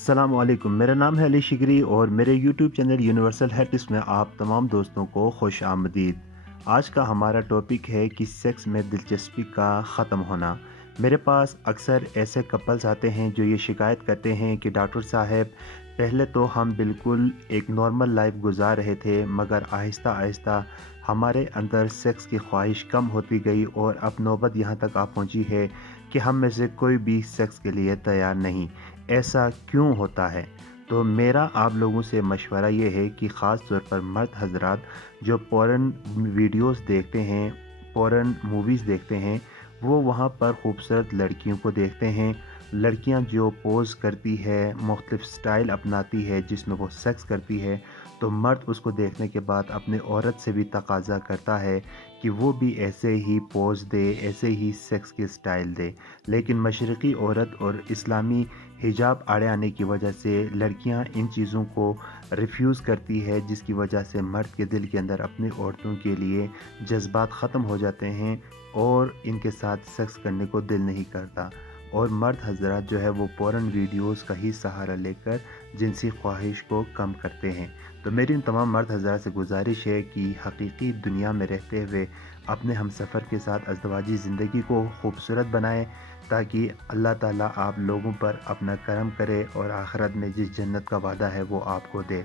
अस्सलाम वालेकुम। मेरा नाम है अली शिगरी और मेरे YouTube channel universal health tips में आप तमाम दोस्तों को खुश आमदीद। आज का हमारा टॉपिक है कि सेक्स में दिलचस्पी का ख़त्म होना। मेरे पास अक्सर ऐसे कपल्स आते हैं जो ये शिकायत करते हैं कि डॉक्टर साहब, पहले तो हम बिल्कुल एक नॉर्मल लाइफ गुजार रहे थे, मगर आहिस्ता आहिस्ता हमारे अंदर सेक्स की ख्वाहिश कम होती गई और अब नौबत यहाँ तक आ पहुँची है कि हम में से कोई भी सेक्स के लिए तैयार नहीं। ऐसा क्यों होता है? तो मेरा आप लोगों से मशवरा ये है कि ख़ास तौर पर मर्द हज़रात जो पॉर्न वीडियोस देखते हैं, पॉर्न मूवीज़ देखते हैं, वो वहाँ पर खूबसूरत लड़कियों को देखते हैं। लड़कियाँ जो पोज़ करती है, मुख्तलिफ़ स्टाइल अपनाती है जिसमें वो सेक्स करती है, तो मर्द उसको देखने के बाद अपने औरत से भी तकाज़ा करता है कि वो भी ऐसे ही पोज़ दे, ऐसे ही सेक्स के स्टाइल दे। लेकिन मशरक़ी औरत और इस्लामी हिजाब आड़े आने की वजह से लड़कियां इन चीज़ों को रिफ्यूज़ करती है, जिसकी वजह से मर्द के दिल के अंदर अपनी औरतों के लिए जज्बात ख़त्म हो जाते हैं और इनके साथ सेक्स करने को दिल नहीं करता। और मर्द हज़रात जो है वो पॉर्न वीडियोस का ही सहारा लेकर जिनसी ख्वाहिश को कम करते हैं। तो मेरी इन तमाम मर्द हज़रात से गुजारिश है कि हकीकी दुनिया में रहते हुए अपने हमसफ़र के साथ अज़दवाजी ज़िंदगी को खूबसूरत बनाएं, ताकि अल्लाह ताला आप लोगों पर अपना करम करे और आखिरत में जिस जन्नत का वादा है वो आपको दे।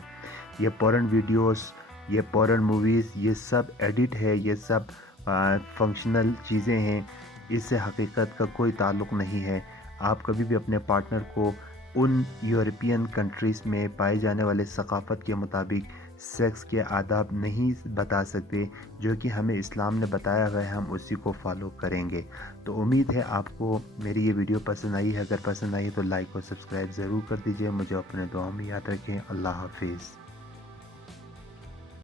ये पॉर्न वीडियोस, ये पॉर्न मूवीज़, ये सब एडिट है, ये सब फंक्शनल चीज़ें हैं, इससे हकीकत का कोई ताल्लुक़ नहीं है। आप कभी भी अपने पार्टनर को उन यूरोपियन कंट्रीज़ में पाए जाने वाले सकाफ़त के मुताबिक सेक्स के आदाब नहीं बता सकते, जो कि हमें इस्लाम ने बताया हुआ है, हम उसी को फॉलो करेंगे। तो उम्मीद है आपको मेरी ये वीडियो पसंद आई है। अगर पसंद आई तो लाइक और सब्सक्राइब ज़रूर कर दीजिए। मुझे अपने दुआ में याद रखें। अल्लाह हाफिज़।